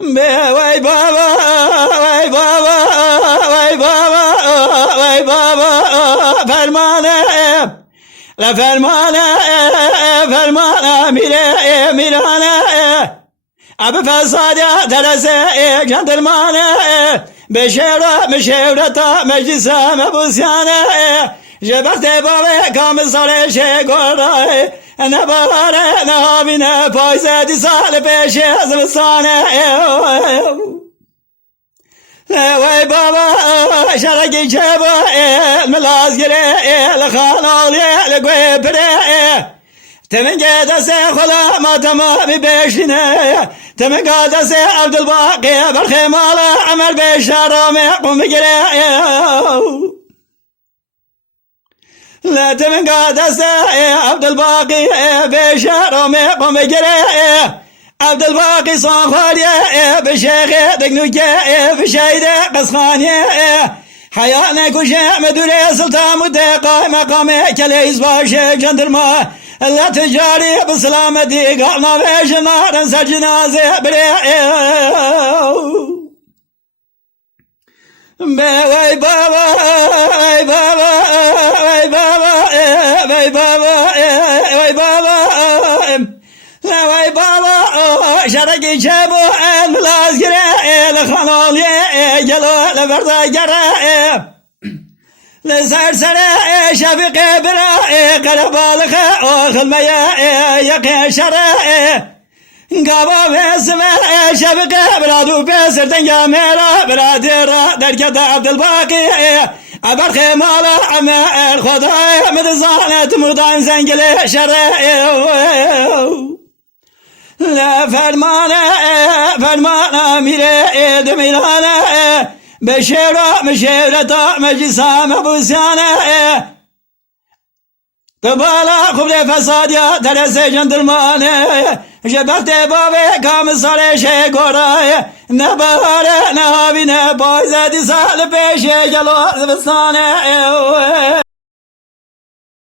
Vay baba, vay baba, vay baba, vay baba, fermane, la fermane, fermane, mire, mirane, abi fesada terese, gentlemane, beşevre, meşevreta, meclise, mebusyane, jebekte bave, kamizare, şegoray, ne bahane, ne havine, payzedi sale peşe, zıvısane, vay baba, şaraki çaba, melaz gire, lekhanal ye, lekwe pire, temin gedese kola matama bir beşine, temin gedese Abdülbaki, berkhemala, amel beşarame, kum gire, لا تمن قادسة عبد الباقي بشارة مقام جرى عبد الباقي صاخر بشيخ دقنوجة بشيدة قصخانية حيانا كوشة مدوري سلطان مدقى مقام كليس باشي جندرما لا تجاري بسلامتي قامنا بشنا ننسى جنازة بريء vay baba, vay baba, vay baba, vay baba, vay baba, vay baba, şaraki çabu, emlaz gire, lekhanal ye, gelo, leverda gere, le sersere, şefike bira, karabalıkı, oğulmaya, yakın şere, Gaba vesme şefike bradu besirden ya mera bradera derkede Abdülbaki aber khemala amel khuda medzanat mudan zengile şere la fermane fermane mire edmirane beşera meşereta meclisa mebusyane Tebala kubde fesadya terese jendrmane Jebekte bave kamizare şegoray Ne bahare ne havine Bayzedi sahli peşe gelo zıvıstane